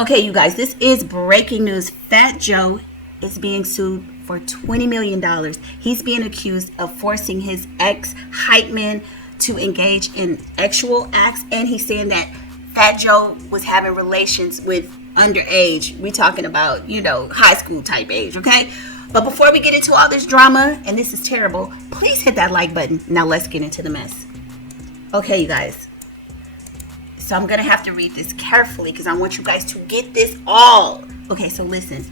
Okay, you guys, this is breaking news. Fat Joe is being sued for $20 million. He's being accused of forcing his ex, Hypeman, to engage in sexual acts. And he's saying that Fat Joe was having relations with underage. We're talking about, high school type age, okay? But before we get into all this drama, and this is terrible, please hit that like button. Now let's get into the mess. Okay, you guys. So I'm going to have to read this carefully because I want you guys to get this all. Okay, so listen.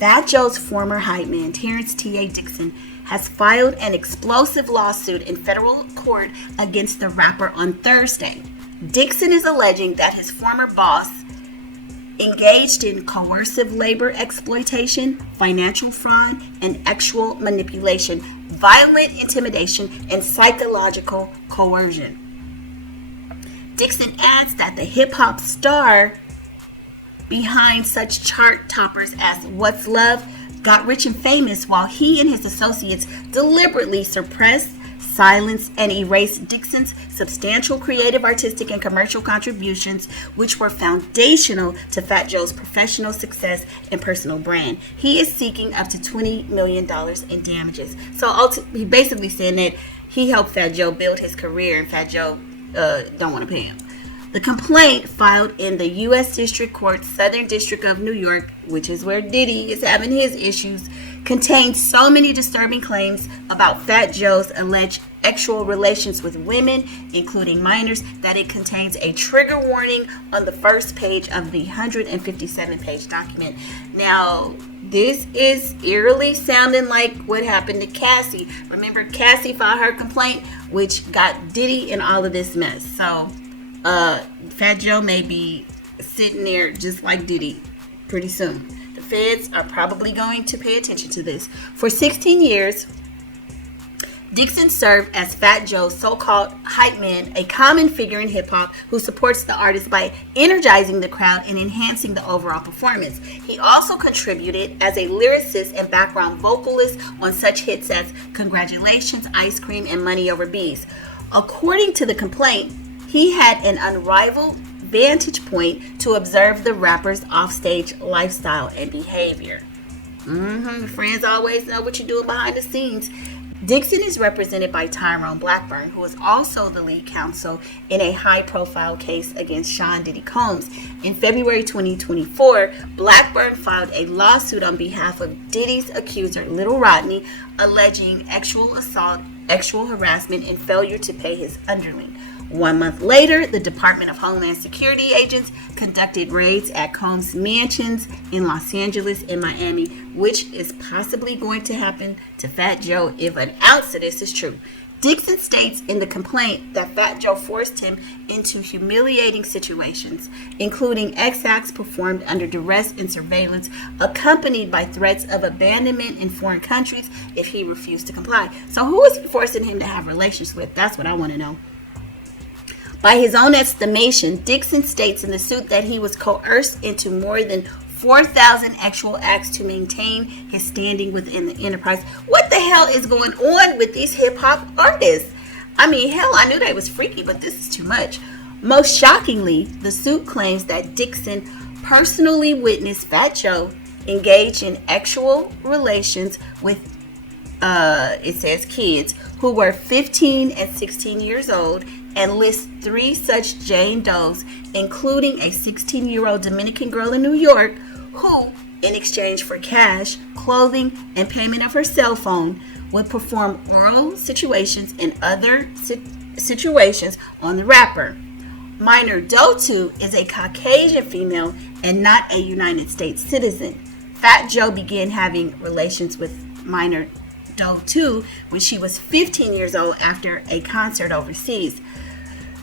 Fat Joe's former hype man, Terrence T.A. Dixon, has filed an explosive lawsuit in federal court against the rapper on Thursday. Dixon is alleging that his former boss engaged in coercive labor exploitation, financial fraud, and sexual manipulation, violent intimidation, and psychological coercion. Dixon adds that the hip-hop star behind such chart toppers as What's Love got rich and famous while he and his associates deliberately suppressed, silenced, and erased Dixon's substantial creative, artistic, and commercial contributions, which were foundational to Fat Joe's professional success and personal brand. He is seeking up to $20 million in damages. So he basically saying that he helped Fat Joe build his career, and Fat Joe don't want to pay him. The complaint, filed in the U.S. District Court, Southern District of New York, which is where Diddy is having his issues, contains so many disturbing claims about Fat Joe's alleged sexual relations with women, including minors, that it contains a trigger warning on the first page of the 157-page document. Now, this is eerily sounding like what happened to Cassie. Remember, Cassie filed her complaint, which got Diddy in all of this mess. So, Fat Joe may be sitting there just like Diddy pretty soon. The feds are probably going to pay attention to this. For 16 years, Dixon served as Fat Joe's so-called hype man, a common figure in hip-hop who supports the artist by energizing the crowd and enhancing the overall performance. He also contributed as a lyricist and background vocalist on such hits as Congratulations, Ice Cream, and Money Over Bees. According to the complaint, he had an unrivaled vantage point to observe the rapper's offstage lifestyle and behavior. Friends always know what you're doing behind the scenes. Dixon is represented by Tyrone Blackburn, who is also the lead counsel in a high-profile case against Sean Diddy Combs. In February 2024, Blackburn filed a lawsuit on behalf of Diddy's accuser, Little Rodney, alleging sexual assault, sexual harassment, and failure to pay his underling. 1 month later, the Department of Homeland Security agents conducted raids at Combs' mansions in Los Angeles and Miami, which is possibly going to happen to Fat Joe if an ounce of this is true. Dixon states in the complaint that Fat Joe forced him into humiliating situations, including acts performed under duress and surveillance, accompanied by threats of abandonment in foreign countries if he refused to comply. So who is he forcing him to have relations with? That's what I want to know. By his own estimation, Dixon states in the suit that he was coerced into more than 4,000 actual acts to maintain his standing within the enterprise. What the hell is going on with these hip-hop artists? I mean, hell, I knew they was freaky, but this is too much. Most shockingly, the suit claims that Dixon personally witnessed Fat Joe engage in sexual relations with, it says kids, who were 15 and 16 years old, and lists 3 such Jane Does, including a 16-year-old Dominican girl in New York who, in exchange for cash, clothing, and payment of her cell phone, would perform oral situations and other situations on the rapper. Minor Doe is a Caucasian female and not a United States citizen. Fat Joe began having relations with Minor Doe when she was 15 years old after a concert overseas.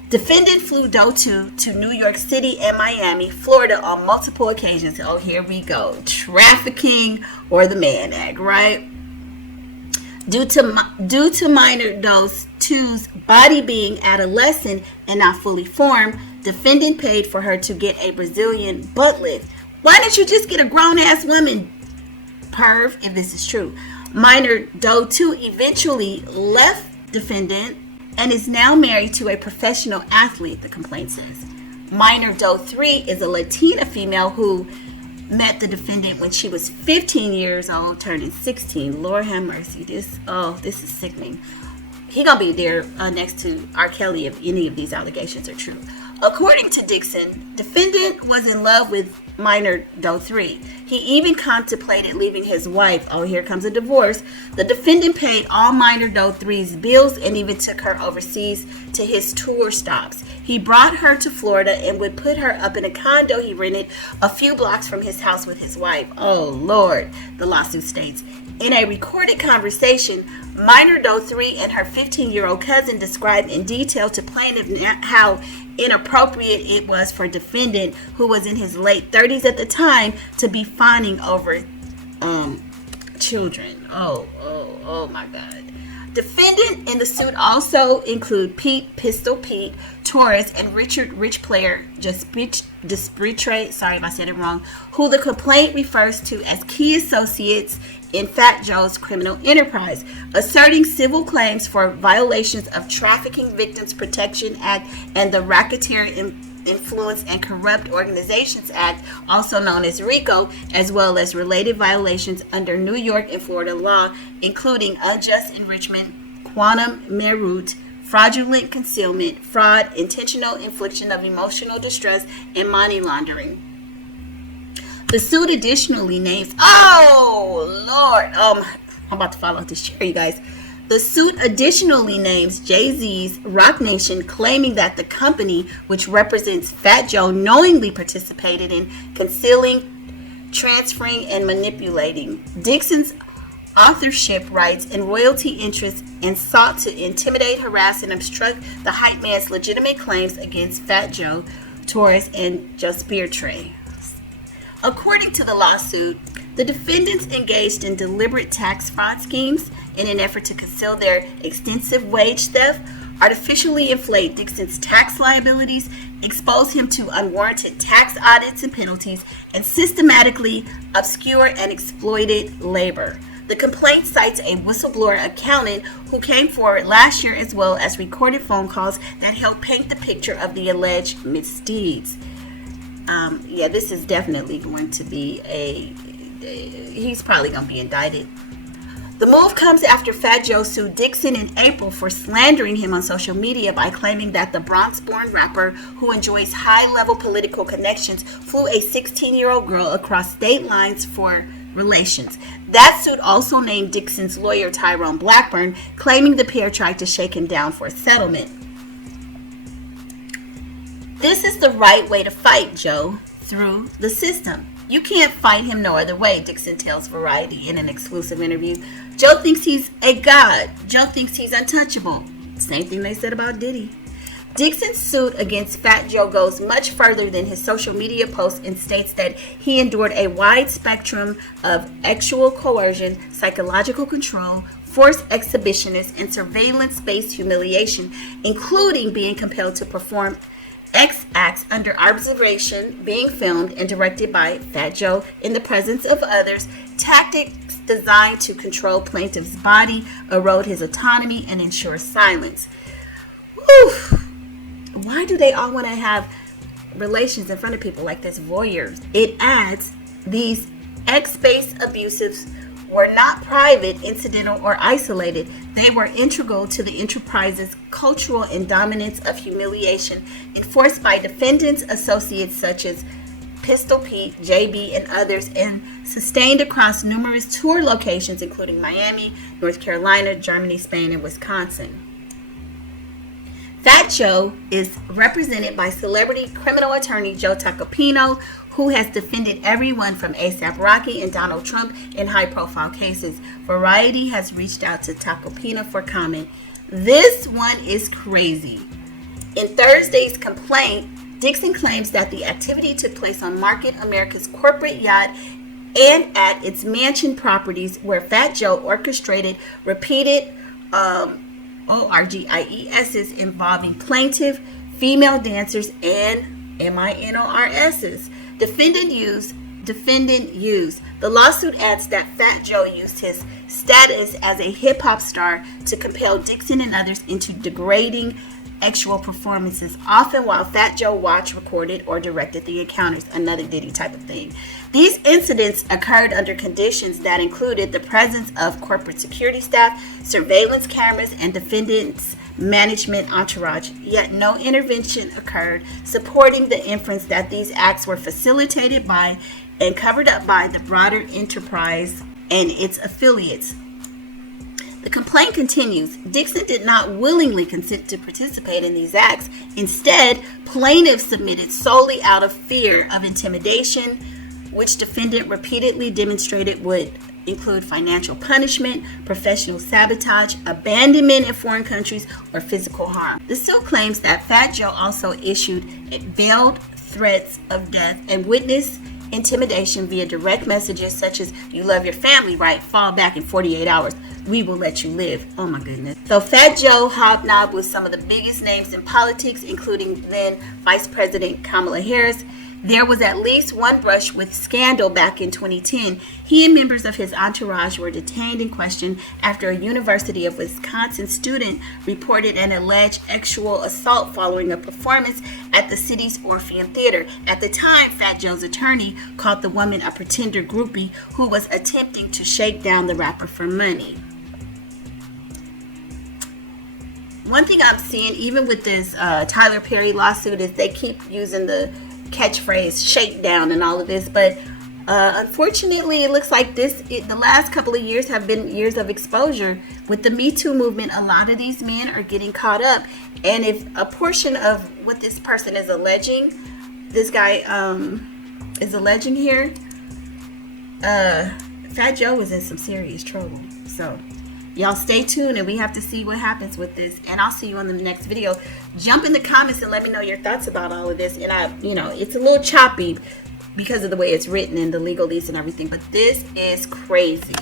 Defendant flew Doe to New York City and Miami, Florida on multiple occasions. Oh, here we go. Trafficking or the Mann Act, right? Due to Minor Doe 2's body being adolescent and not fully formed, defendant paid for her to get a Brazilian butt lift. Why didn't you just get a grown-ass woman, perv, if this is true? Minor Doe 2 eventually left defendant and is now married to a professional athlete, the complaint says. Minor Doe 3 is a Latina female who met the defendant when she was 15 years old, turning 16. Lord have mercy. This is sickening. He gonna be there next to R. Kelly if any of these allegations are true. According to Dixon, defendant was in love with minor Doe 3. He even contemplated leaving his wife. Oh, here comes a divorce. The defendant paid all minor Doe 3's bills and even took her overseas to his tour stops. He brought her to Florida and would put her up in a condo he rented a few blocks from his house with his wife. Oh, Lord, the lawsuit states. In a recorded conversation, minor Doe 3 and her 15-year-old cousin described in detail to plaintiff how inappropriate it was for defendant, who was in his late 30s at the time, to be fawning over children. Oh my God. Defendant in the suit also include Pete, Pistol Pete, Torres, and Richard Rich Player Despritre, sorry if I said it wrong, who the complaint refers to as key associates in Fat Joe's criminal enterprise, asserting civil claims for violations of Trafficking Victims Protection Act and the Racketeer Influence and Corrupt Organizations Act, also known as RICO, as well as related violations under New York and Florida law, including unjust enrichment, quantum meruit, fraudulent concealment, fraud, intentional infliction of emotional distress, and money laundering. The suit additionally names, I'm about to fall off this chair, you guys. The suit additionally names Jay-Z's Roc Nation, claiming that the company, which represents Fat Joe, knowingly participated in concealing, transferring, and manipulating Dixon's authorship rights and royalty interests and sought to intimidate, harass, and obstruct the hype man's legitimate claims against Fat Joe, Torres, and Despritre. According to the lawsuit, the defendants engaged in deliberate tax fraud schemes in an effort to conceal their extensive wage theft, artificially inflate Dixon's tax liabilities, expose him to unwarranted tax audits and penalties, and systematically obscure and exploited labor. The complaint cites a whistleblower accountant who came forward last year, as well as recorded phone calls that helped paint the picture of the alleged misdeeds. This is definitely going to be he's probably going to be indicted. The move comes after Fat Joe sued Dixon in April for slandering him on social media by claiming that the Bronx-born rapper, who enjoys high-level political connections, flew a 16-year-old girl across state lines for relations. That suit also named Dixon's lawyer Tyrone Blackburn, claiming the pair tried to shake him down for a settlement. This is the right way to fight Joe, through the system. You can't fight him no other way, Dixon tells Variety in an exclusive interview. Joe thinks he's a god. Joe thinks he's untouchable. Same thing they said about Diddy. Dixon's suit against Fat Joe goes much further than his social media posts and states that he endured a wide spectrum of actual coercion, psychological control, forced exhibitionist, and surveillance-based humiliation, including being compelled to perform X acts under observation, being filmed and directed by Fat Joe in the presence of others, tactics designed to control plaintiff's body, erode his autonomy, and ensure silence. Whew. Why do they all want to have relations in front of people like this? Voyeurs. It adds, these X-based abusives were not private, incidental, or isolated. They were integral to the enterprise's cultural and dominance of humiliation enforced by defendants, associates such as Pistol Pete, JB, and others, and sustained across numerous tour locations, including Miami, North Carolina, Germany, Spain, and Wisconsin. Fat Joe is represented by celebrity criminal attorney Joe Tacopino, who has defended everyone from A$AP Rocky and Donald Trump in high-profile cases. Variety has reached out to Tacopino for comment. This one is crazy. In Thursday's complaint, Dixon claims that the activity took place on Market America's corporate yacht and at its mansion properties, where Fat Joe orchestrated repeated ORGIESs involving plaintiff, female dancers, and MINORSs. Defendant used. The lawsuit adds that Fat Joe used his status as a hip-hop star to compel Dixon and others into degrading actual performances, often while Fat Joe watched, recorded, or directed the encounters. Another Diddy type of thing. These incidents occurred under conditions that included the presence of corporate security staff, surveillance cameras, and defendants' management entourage, yet no intervention occurred, supporting the inference that these acts were facilitated by and covered up by the broader enterprise and its affiliates. The complaint continues. Dixon did not willingly consent to participate in these acts. Instead, plaintiffs submitted solely out of fear of intimidation, which defendant repeatedly demonstrated would include financial punishment, professional sabotage, abandonment in foreign countries, or physical harm. The suit claims that Fat Joe also issued veiled threats of death and witness intimidation via direct messages such as, "You love your family, right? Fall back in 48 hours. We will let you live." Oh my goodness. So Fat Joe hobnobbed with some of the biggest names in politics, including then Vice President Kamala Harris. There was at least one brush with scandal back in 2010. He and members of his entourage were detained and questioned after a University of Wisconsin student reported an alleged sexual assault following a performance at the city's Orpheum Theater. At the time, Fat Joe's attorney called the woman a pretender groupie who was attempting to shake down the rapper for money. One thing I'm seeing, even with this Tyler Perry lawsuit, is they keep using the catchphrase shakedown and all of this, but unfortunately it looks like the last couple of years have been years of exposure with the Me Too movement. A lot of these men are getting caught up, and if a portion of what this person is alleging, this guy is alleging here, Fat Joe is in some serious trouble. So y'all stay tuned, and we have to see what happens with this. And I'll see you on the next video. Jump in the comments and let me know your thoughts about all of this. And it's a little choppy because of the way it's written and the legalese and everything, but this is crazy.